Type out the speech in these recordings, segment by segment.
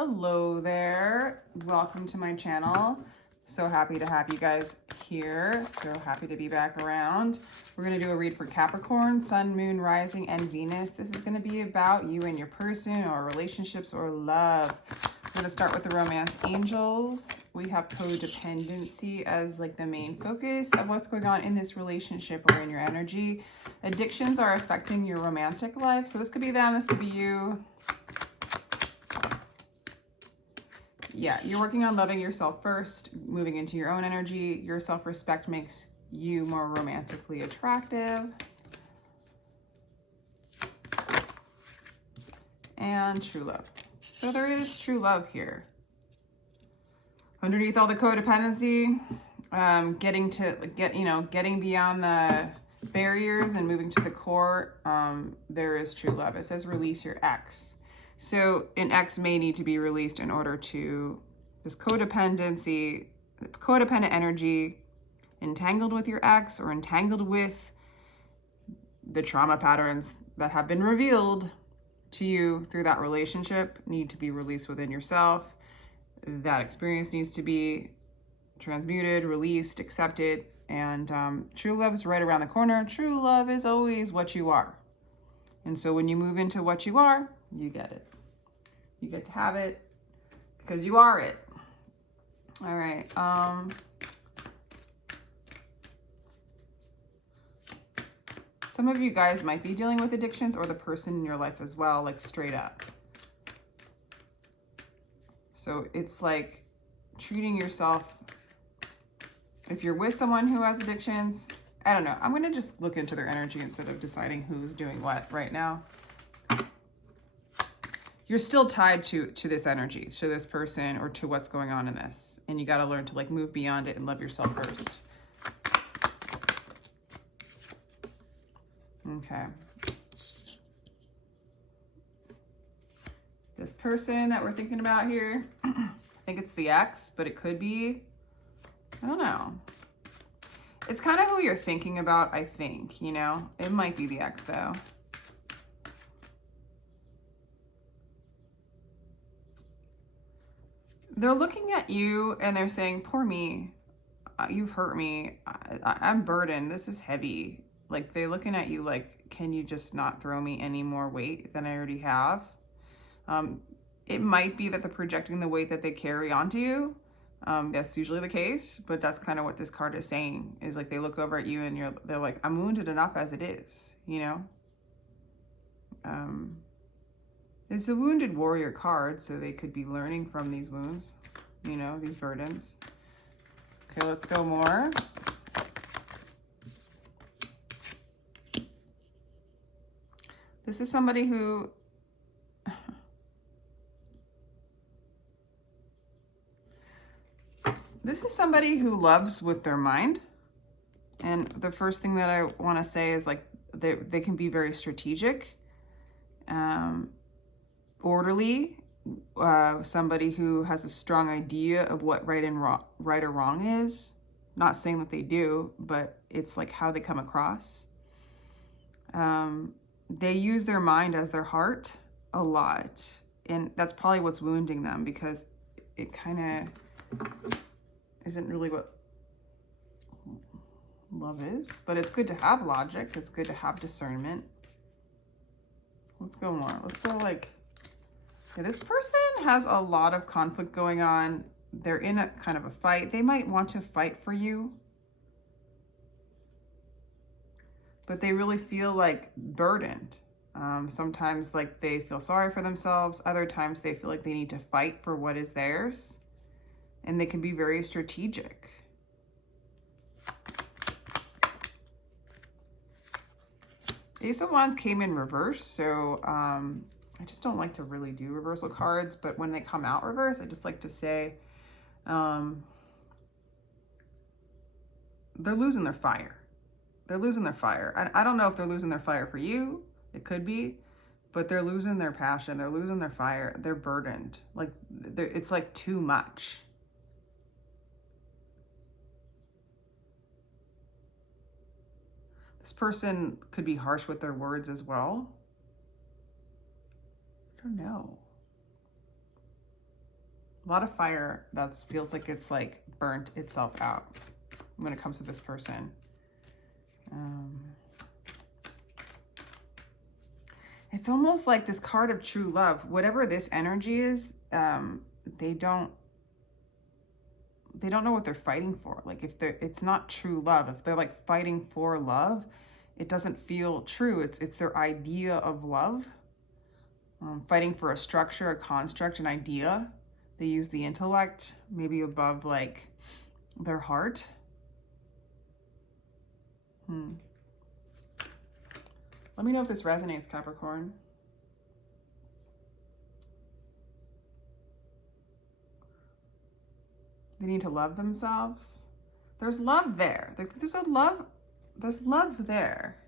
Hello there. Welcome to my channel. So happy to have you guys here. So happy to be back around. We're going to do a read for Capricorn, Sun, Moon, Rising, and Venus. This is going to be about you and your person or relationships or love. We're going to start with the romance angels. We have codependency as like the main focus of what's going on in this relationship or in your energy. Addictions are affecting your romantic life. So this could be them, this could be you. Yeah, you're working on loving yourself first, moving into your own energy. Your self-respect makes you more romantically attractive. And true love. So there is true love here. Underneath all the codependency, getting beyond the barriers and moving to the core, there is true love. It says release your ex. So an ex may need to be released in order to, this codependency, codependent energy, entangled with your ex or entangled with the trauma patterns that have been revealed to you through that relationship need to be released within yourself. That experience needs to be transmuted, released, accepted, and true love is right around the corner. True love is always what you are. And so when you move into what you are, you get it. You get to have it because you are it. All right. Some of you guys might be dealing with addictions or the person in your life as well, like straight up. So it's like treating yourself. If you're with someone who has addictions, I don't know. I'm going to just look into their energy instead of deciding who's doing what right now. You're still tied to this energy, to this person, or to what's going on in this. And you got to learn to like move beyond it and love yourself first. Okay. This person that we're thinking about here, I think it's the ex, but it could be, I don't know. It's kind of who you're thinking about, I think, you know? It might be the ex though. They're looking at you and they're saying, poor me, you've hurt me. I'm burdened. This is heavy. Like they're looking at you like, can you just not throw me any more weight than I already have? It might be that they're projecting the weight that they carry onto you. That's usually the case, but that's kind of what this card is saying, is like they look over at you and they're like, I'm wounded enough as it is, you know? It's a wounded warrior card, so they could be learning from these wounds, you know, these burdens. Okay, let's go more. This is somebody who loves with their mind. And the first thing that I want to say is like they can be very strategic. Orderly, somebody who has a strong idea of what right or wrong is. Not saying that they do, but it's like how they come across. They use their mind as their heart a lot, and that's probably what's wounding them, because it kind of isn't really what love is. But it's good to have logic. It's good to have discernment. Let's go more. Let's go like, okay, this person has a lot of conflict going on. They're in a kind of a fight. They might want to fight for you, but they really feel like burdened. Sometimes like they feel sorry for themselves. Other times they feel like they need to fight for what is theirs, and they can be very strategic. Ace of Wands came in reverse, so I just don't like to really do reversal cards, but when they come out reverse, I just like to say they're losing their fire. They're losing their fire. I don't know if they're losing their fire for you. It could be, but they're losing their passion. They're losing their fire. They're burdened. Like it's like too much. This person could be harsh with their words as well. I don't know. A lot of fire that feels like it's like burnt itself out when it comes to this person. It's almost like this card of true love. Whatever this energy is, they don't know what they're fighting for. Like if it's not true love, if they're like fighting for love, it doesn't feel true. It's their idea of love. Fighting for a structure, a construct, an idea. They use the intellect, maybe above like their heart. Let me know if this resonates, Capricorn. They need to love themselves. There's love there. There's love there.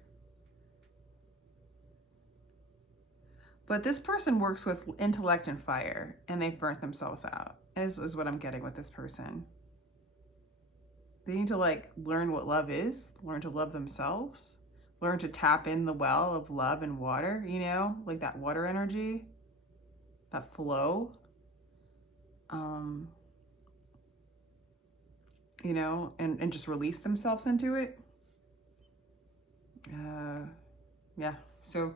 But this person works with intellect and fire, and they've burnt themselves out, is what I'm getting with this person. They need to like learn what love is, learn to love themselves, learn to tap in the well of love and water, you know, like that water energy, that flow. You know, and just release themselves into it. Yeah, so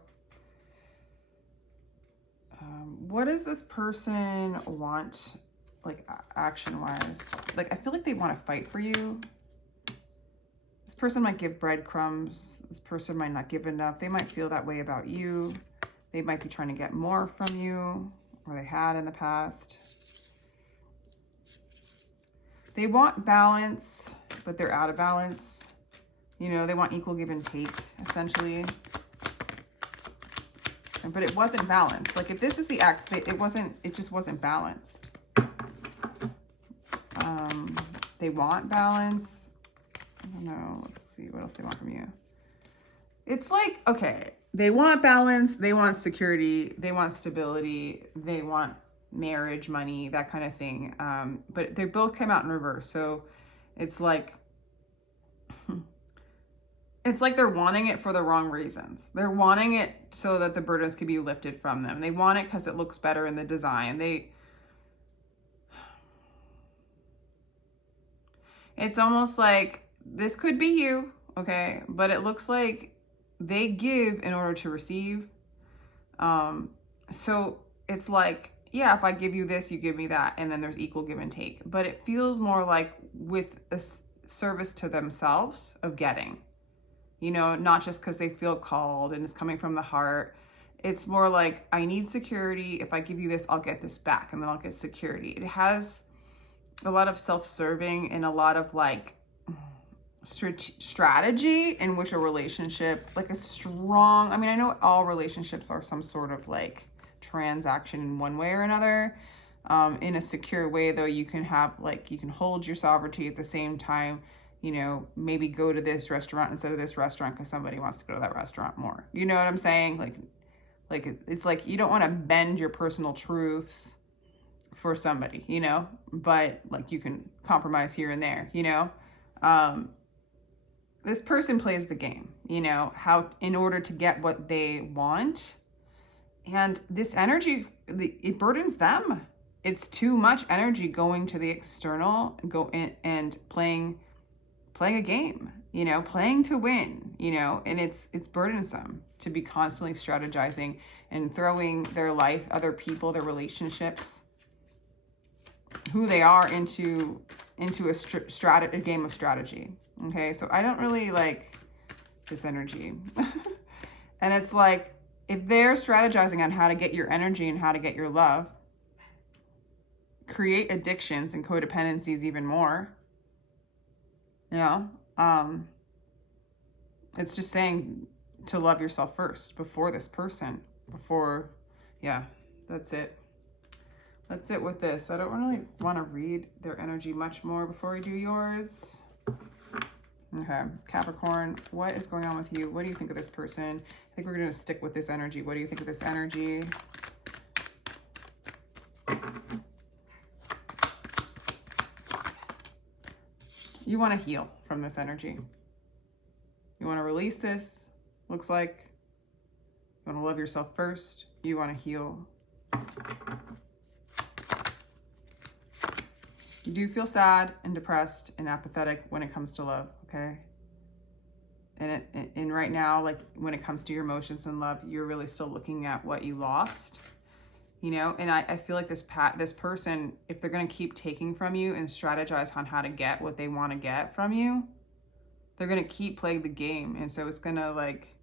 what does this person want, like action-wise? Like, I feel like they want to fight for you. This person might give breadcrumbs. This person might not give enough. They might feel that way about you. They might be trying to get more from you, or they had in the past. They want balance, but they're out of balance. You know, they want equal give and take, essentially. But it wasn't balanced. Like if this is the X, it just wasn't balanced. They want balance. I don't know. Let's see what else they want from you. It's like, okay, they want balance. They want security. They want stability. They want marriage, money, that kind of thing. But they both came out in reverse. So it's like they're wanting it for the wrong reasons. They're wanting it so that the burdens can be lifted from them. They want it because it looks better in the design. It's almost like this could be you, okay? But it looks like they give in order to receive. So it's like, yeah, if I give you this, you give me that, and then there's equal give and take. But it feels more like with a service to themselves of getting. You know, not just because they feel called and it's coming from the heart. It's more like, I need security. If I give you this, I'll get this back, and then I'll get security. It has a lot of self-serving and a lot of like strategy in which a relationship, like a strong, I mean, I know all relationships are some sort of like transaction in one way or another. In a secure way, though, you can have like, you can hold your sovereignty at the same time. You know, maybe go to this restaurant instead of this restaurant because somebody wants to go to that restaurant more. You know what I'm saying? Like it's like you don't want to bend your personal truths for somebody, you know, but like you can compromise here and there, you know. This person plays the game, you know, how in order to get what they want. And this energy, it burdens them. It's too much energy going to the external, go in and playing a game, you know, playing to win, you know, and it's burdensome to be constantly strategizing and throwing their life, other people, their relationships, who they are into a game of strategy. Okay, so I don't really like this energy. And it's like, if they're strategizing on how to get your energy and how to get your love, create addictions and codependencies even more. You know, it's just saying to love yourself first before this person, yeah, that's it. That's it with this. I don't really want to read their energy much more before we do yours. Okay, Capricorn, what is going on with you? What do you think of this person? I think we're going to stick with this energy. What do you think of this energy? You want to heal from this energy. You want to release this, looks like. You want to love yourself first. You want to heal. You do feel sad and depressed and apathetic when it comes to love, okay? And right now, like when it comes to your emotions and love, you're really still looking at what you lost, you know? And I feel like this person, if they're gonna keep taking from you and strategize on how to get what they wanna get from you, they're gonna keep playing the game. And so it's gonna like,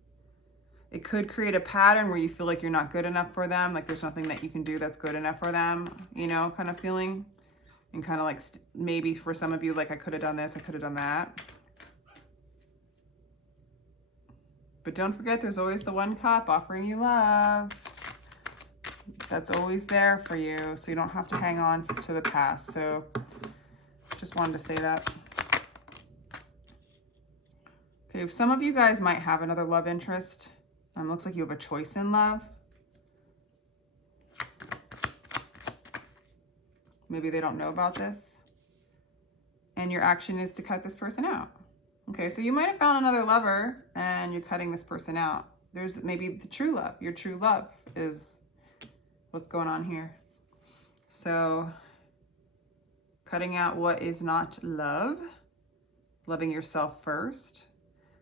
it could create a pattern where you feel like you're not good enough for them, like there's nothing that you can do that's good enough for them, you know, kind of feeling. And kind of like maybe for some of you, like I could have done this, I could have done that. But don't forget, there's always the one cup offering you love. That's always there for you, so you don't have to hang on to the past. So just wanted to say that. Okay, some of you guys might have another love interest. Looks like you have a choice in love. Maybe they don't know about this. And your action is to cut this person out. Okay, so you might have found another lover and you're cutting this person out. There's maybe the true love. Your true love is what's going on here. So cutting out what is not love, loving yourself first,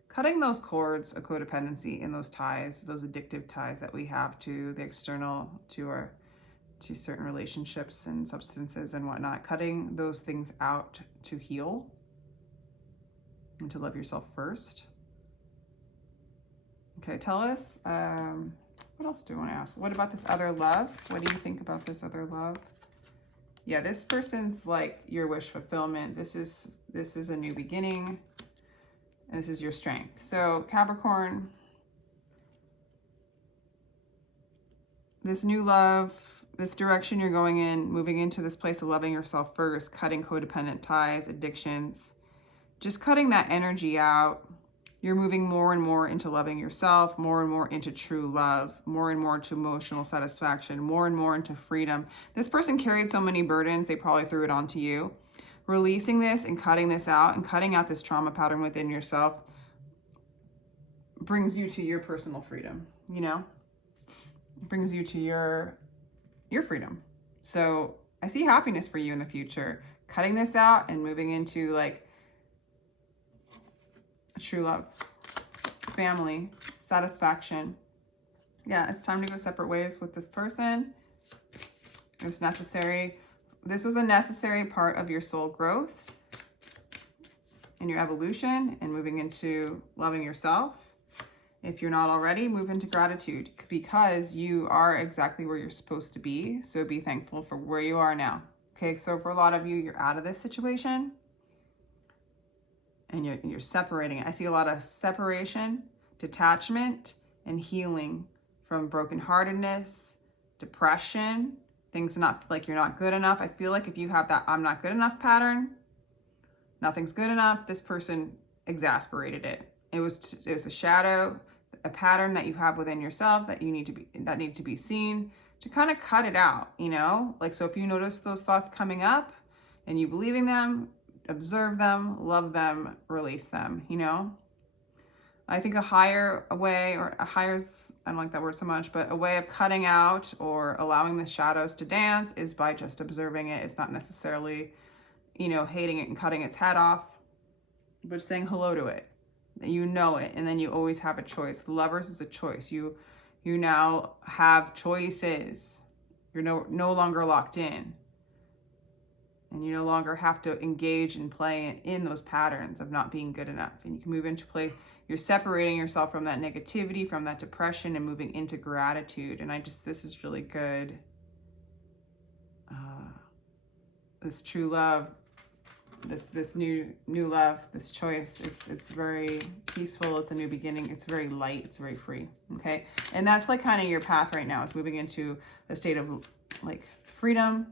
cutting those cords of codependency and those ties, those addictive ties that we have to the external, to certain relationships and substances and whatnot, cutting those things out to heal and to love yourself first. Okay, tell us, what else do I want to ask? What about this other love? What do you think about this other love? Yeah, this person's like your wish fulfillment. This is a new beginning. And this is your strength. So Capricorn, this new love, this direction you're going in, moving into this place of loving yourself first, cutting codependent ties, addictions, just cutting that energy out. You're moving more and more into loving yourself, more and more into true love, more and more into emotional satisfaction, more and more into freedom. This person carried so many burdens, they probably threw it onto you. Releasing this and cutting this out and cutting out this trauma pattern within yourself brings you to your personal freedom, you know? Brings you to your freedom. So I see happiness for you in the future. Cutting this out and moving into like true love, family, satisfaction. Yeah, it's time to go separate ways with this person. It was necessary. This was a necessary part of your soul growth and your evolution and moving into loving yourself. If you're not already, move into gratitude because you are exactly where you're supposed to be. So be thankful for where you are now. Okay, so for a lot of you, you're out of this situation and you're separating. I see a lot of separation, detachment, and healing from brokenheartedness, depression, things not like you're not good enough. I feel like if you have that I'm not good enough pattern, nothing's good enough, this person exasperated it. It was a shadow, a pattern that you have within yourself that need to be seen, to kind of cut it out, you know? Like, so if you notice those thoughts coming up and you believing them, observe them, love them, release them, you know? I think a higher way, or a higher's, I don't like that word so much, but a way of cutting out or allowing the shadows to dance is by just observing it. It's not necessarily, you know, hating it and cutting its head off, but saying hello to it. You know it, and then you always have a choice. Lovers is a choice. You now have choices. You're no longer locked in. And you no longer have to engage and play in those patterns of not being good enough. And you can move into play. You're separating yourself from that negativity, from that depression, and moving into gratitude. And this is really good. This true love, this new love, this choice, it's very peaceful. It's a new beginning. It's very light. It's very free. Okay. And that's like kind of your path right now, is moving into a state of like freedom,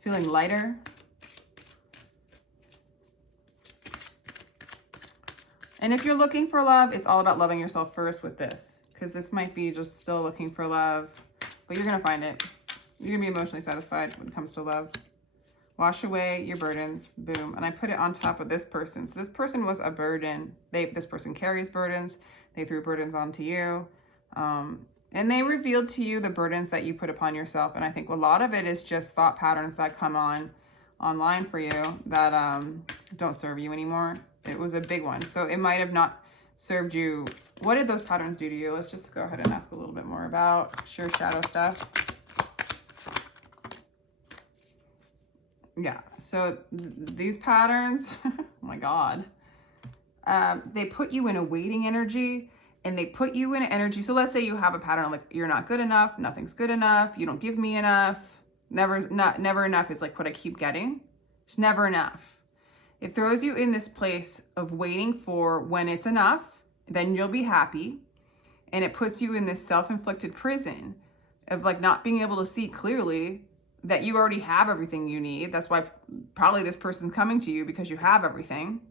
feeling lighter. And if you're looking for love, it's all about loving yourself first with this, because this might be just still looking for love, but you're going to find it. You're going to be emotionally satisfied when it comes to love. Wash away your burdens. Boom. And I put it on top of this person. So this person was a burden. This person carries burdens. They threw burdens onto you. And they revealed to you the burdens that you put upon yourself. And I think a lot of it is just thought patterns that come on online for you that don't serve you anymore. It was a big one. So it might have not served you. What did those patterns do to you? Let's just go ahead and ask a little bit more about your shadow stuff. Yeah, so these patterns, oh my God, they put you in a waiting energy, and they put you in an energy. So let's say you have a pattern like, you're not good enough, nothing's good enough, you don't give me enough, never enough is like what I keep getting. It's never enough. It throws you in this place of waiting for when it's enough, then you'll be happy. And it puts you in this self-inflicted prison of like not being able to see clearly that you already have everything you need. That's why probably this person's coming to you, because you have everything.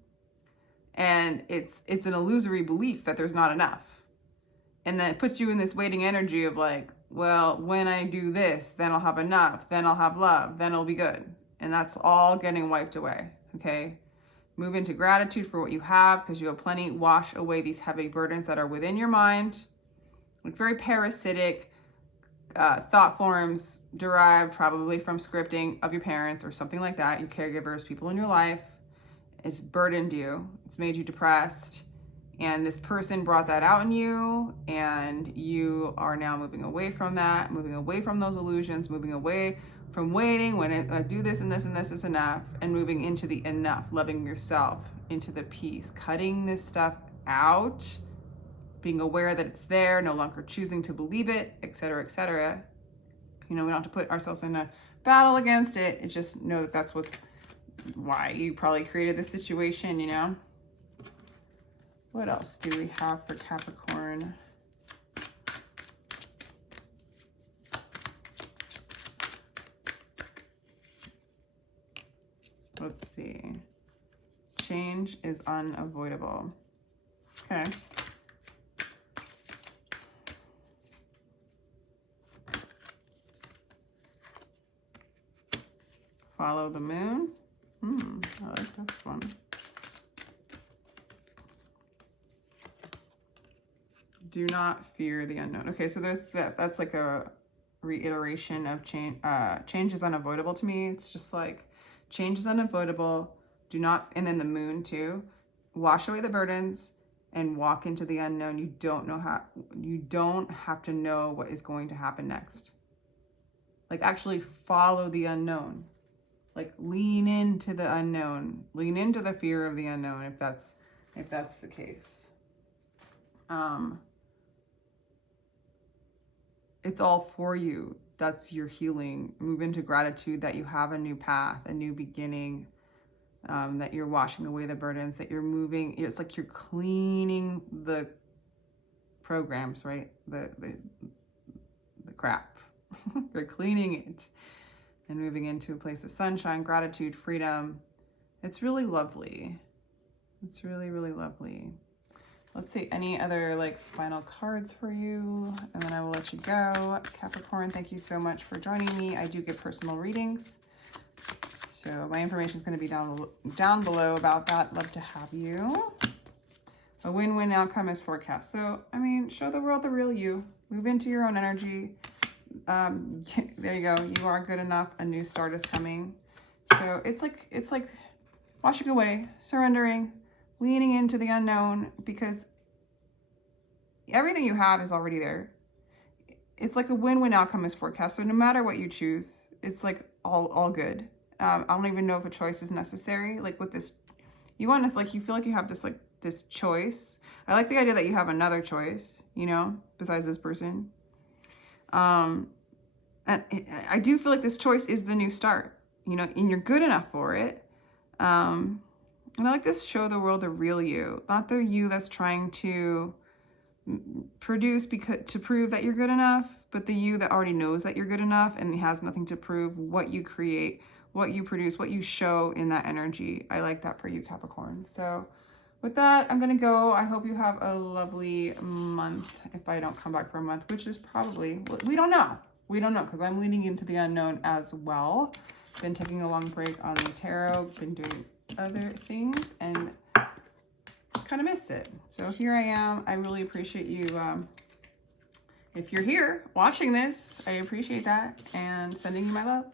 And it's an illusory belief that there's not enough. And then it puts you in this waiting energy of like, well, when I do this, then I'll have enough, then I'll have love, then it'll be good. And that's all getting wiped away, okay? Move into gratitude for what you have, because you have plenty. Wash away these heavy burdens that are within your mind, like very parasitic thought forms derived probably from scripting of your parents or something like that, your caregivers, people in your life. It's burdened you. It's made you depressed. And this person brought that out in you, and you are now moving away from that, moving away from those illusions, moving away from waiting when I do this and this and this is enough, and moving into the enough, loving yourself, into the peace, cutting this stuff out, being aware that it's there, no longer choosing to believe it, etc., etc. You know, we don't have to put ourselves in a battle against it. It just know that that's why you probably created this situation, you know? What else do we have for Capricorn? Let's see. Change is unavoidable. Okay. Follow the moon. I like this one. Do not fear the unknown. Okay, so there's that's like a reiteration of change. Change is unavoidable to me. It's just like, change is unavoidable. Do not, and then the moon too. Wash away the burdens and walk into the unknown. You don't have to know what is going to happen next. Like, actually follow the unknown. Like, lean into the unknown. Lean into the fear of the unknown if that's the case. It's all for you. That's your healing. Move into gratitude that you have a new path, a new beginning, that you're washing away the burdens, that you're moving. It's like you're cleaning the programs, right? The crap. You're cleaning it and moving into a place of sunshine, gratitude, freedom. It's really lovely. It's really, really lovely. Let's see, any other like final cards for you, and then I will let you go. Capricorn, thank you so much for joining me. I do give personal readings, so my information is going to be down below about that. Love to have you. A win-win outcome is forecast. So, I mean, show the world the real you. Move into your own energy. There you go. You are good enough. A new start is coming. So it's like washing away, surrendering, leaning into the unknown, because everything you have is already there. It's like a win-win outcome is forecast. So no matter what you choose, it's like all good. I don't even know if a choice is necessary. Like with this, you want to, like, you feel like you have this choice. I like the idea that you have another choice, you know, besides this person. And I do feel like this choice is the new start, you know, and you're good enough for it. And I like this, show the world the real you, not the you that's trying to produce to prove that you're good enough, but the you that already knows that you're good enough and has nothing to prove. What you create, what you produce, what you show in that energy. I like that for you, Capricorn. So with that, I'm going to go. I hope you have a lovely month. If I don't come back for a month, which is probably, we don't know. We don't know, because I'm leaning into the unknown as well. Been taking a long break on the tarot, been doing other things, and kind of missed it. So here I am. I really appreciate you. If you're here watching this, I appreciate that, and sending you my love.